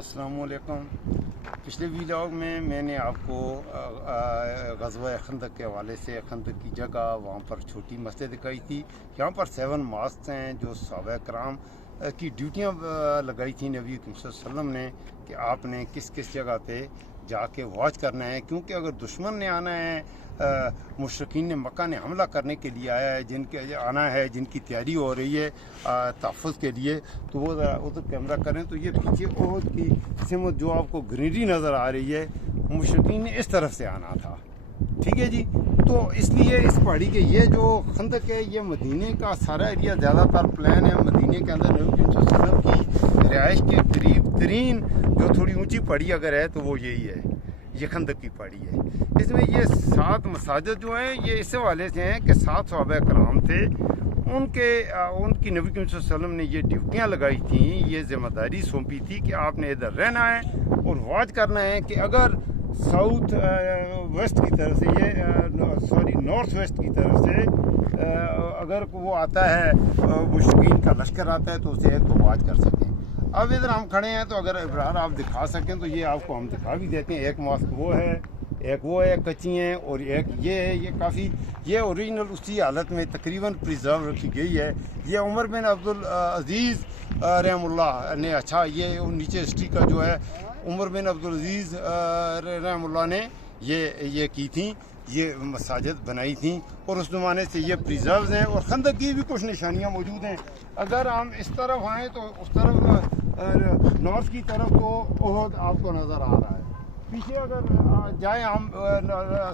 अस्सलामुअलैकुम। पिछले वीडियो में मैंने आपको ग़ज़वा खंदक के हवाले से खंदक की जगह वहाँ पर छोटी मस्जिद दिखाई थी। यहाँ पर 7 मॉस्क हैं जो सहाबा कराम की ड्यूटियाँ लगाई थी नबी सल्लल्लाहु अलैहि वसल्लम ने कि आपने किस किस जगह पे जाके वॉच करना है, क्योंकि अगर दुश्मन ने आना है, मुशरिकीन ने मक्का ने हमला करने के लिए आया है, जिनके आना है, जिनकी तैयारी हो रही है तहफ़्फ़ुज़ के लिए, तो वो ज़रा उधर कैमरा करें तो ये पीछे ओहद की सिमत जो आपको ग्रीनरी नज़र आ रही है, मुशरिकीन ने इस तरफ से आना था। ठीक है जी। तो इसलिए इस पहाड़ी के ये जो खंदक है ये मदीने का सारा एरिया ज़्यादातर प्लान है। मदीने के अंदर नबी सल्लल्लाहु अलैहि वसल्लम की रिहाइश के करीब तरीन जो थोड़ी ऊंची पहाड़ी अगर है तो वो यही है, ये खंदक की पहाड़ी है। इसमें ये 7 मसाजिद जो हैं ये इस हवाले से हैं कि 7 सहाबा कराम थे, उनकी नबी सल्लल्लाहु अलैहि वसल्लम ने ये ड्यूटियाँ लगाई थी, ये जिम्मेदारी सौंपी थी कि आपने इधर रहना है और वॉच करना है कि अगर साउथ वेस्ट की तरफ से नॉर्थ वेस्ट की तरफ से अगर वो आता है, मुशरिकीन का लश्कर आता है तो उसे तो वॉच कर सकें। अब इधर हम खड़े हैं तो अगर इब्रार आप दिखा सकें तो ये आपको हम दिखा भी देते हैं। एक मॉस्क वो है, एक वो है, कच्ची हैं, और एक ये है। ये काफ़ी ये ओरिजिनल उसी हालत में तकरीबन प्रिजर्व रखी गई है। ये उमर बिन अब्दुल अजीज़ रहमुल्लाह ने, अच्छा ये नीचे हिस्ट्री का जो है उमर बिन अब्दुल अजीज़ रहमुल्लाह ने ये की थी, ये मसाजिद बनाई थी और उस ज़माने से ये प्रिजर्व हैं। और खंदक की भी कुछ निशानियाँ मौजूद हैं। अगर हम इस तरफ आएँ तो उस तरफ नॉर्थ की तरफ तो ओहद आपको नज़र आ रहा है। पीछे अगर जाएँ हम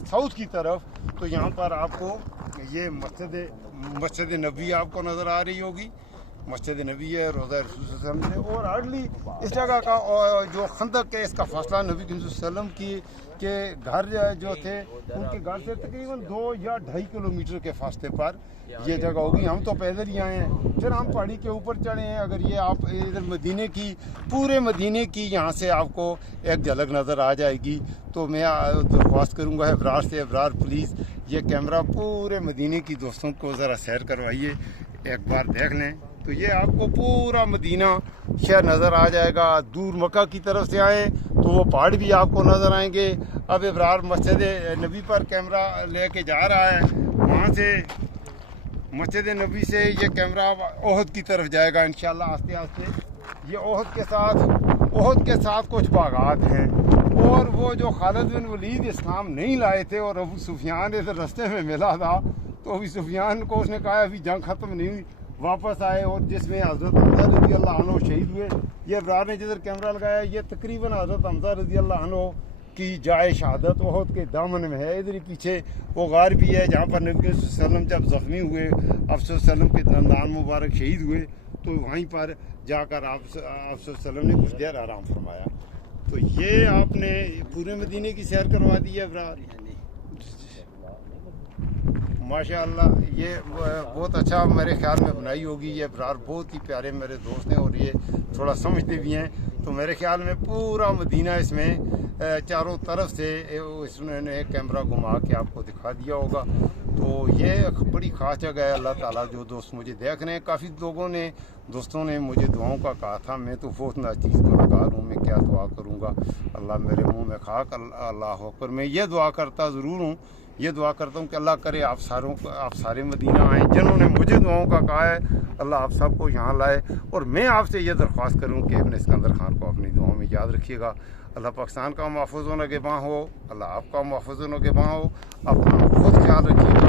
साउथ की तरफ तो यहाँ पर आपको ये मस्जिद नबी आपको नज़र आ रही होगी। मस्जिद नबी है, रोज़ा रसूल सल्लल्लाहु अलैहि वसल्लम है। और हार्डली इस जगह का जो खंदक है इसका फासला नबी सल्लल्लाहु अलैहि वसल्लम के घर जो थे उनके घर से तकरीबन 2 या 2.5 किलोमीटर के फासले पर ये जगह होगी। हम तो पैदल ही आए हैं, फिर हम पहाड़ी के ऊपर चढ़े हैं। अगर ये आप इधर मदीने की, पूरे मदीने की यहाँ से आपको एक झलक नज़र आ जाएगी। तो मैं दरख्वास्त करूँगा इब्रार से, इब्रार प्लीज़ ये कैमरा पूरे मदीने की दोस्तों को ज़रा सैर करवाइए, एक बार देख लें तो ये आपको पूरा मदीना शहर नज़र आ जाएगा। दूर मक्का की तरफ से आए तो वो पहाड़ भी आपको नज़र आएंगे। अब इब्रार मस्जिद नबी पर कैमरा लेके जा रहा है, वहाँ से मस्जिद नबी से ये कैमरा ओहद की तरफ जाएगा इंशाल्लाह आस्ते आस्ते। ये ओहद के साथ कुछ बागात हैं। और वो जो खालिद बिन वलीद इस्लाम नहीं लाए थे और अबू सुफियान इधर रास्ते में मिला था, तो अबू सुफियान को उसने कहा अभी जंग ख़त्म नहीं हुई, वापस आए, और जिसमें हज़रत हमज़ा रज़ी अल्लाह अन्हु शहीद हुए। ये इब्रार ने जिधर कैमरा लगाया ये तकरीबन हज़रत हमज़ा रज़ी अल्लाह अन्हु की जाए शहादत ओहद के दामन में है। इधर ही पीछे वो गार भी है जहाँ पर नबी सल्लल्लाहु अलैहि वसल्लम जब ज़ख्मी हुए, आप वसल्लम के दंदान मुबारक शहीद हुए, तो वहीं पर जाकर आप वसल्लम ने कुछ देर आराम फरमाया। तो ये आपने पूरे मदीने की सैर करवा दी है इब्रार, माशाअल्लाह। ये बहुत अच्छा मेरे ख्याल में बनाई होगी। ये इब्रार बहुत ही प्यारे मेरे दोस्त हैं और ये थोड़ा समझते भी हैं। तो मेरे ख्याल में पूरा मदीना इसमें चारों तरफ से इसने कैमरा घुमा के आपको दिखा दिया होगा। तो ये बड़ी ख़ास जगह है। अल्लाह ताला जो दोस्त मुझे देख रहे हैं, काफ़ी दोस्तों ने मुझे दुआओं का कहा था, मैं तो बहुत नाचीज़ गुनहगार हूँ, मैं क्या दुआ करूँगा, अल्लाह मेरे मुँह में खाक, अल्लाह अकबर। मैं ये दुआ करता ज़रूर हूँ, ये दुआ करता हूँ कि अल्लाह करे आप सारे मदीना आएँ। जिन्होंने मुझे दुआओं का कहा है अल्लाह आप सबको यहाँ लाए। और मैं आपसे ये दरख्वास्त करूँ कि अपने सिकंदर खान को अपनी दुआओं में याद रखिएगा। अल्लाह पाकिस्तान का महफूज़ होने के बाँ हो, अल्लाह आपका महफूज़ होने के बाँ हो। अपना खुद ख्याल रखिएगा।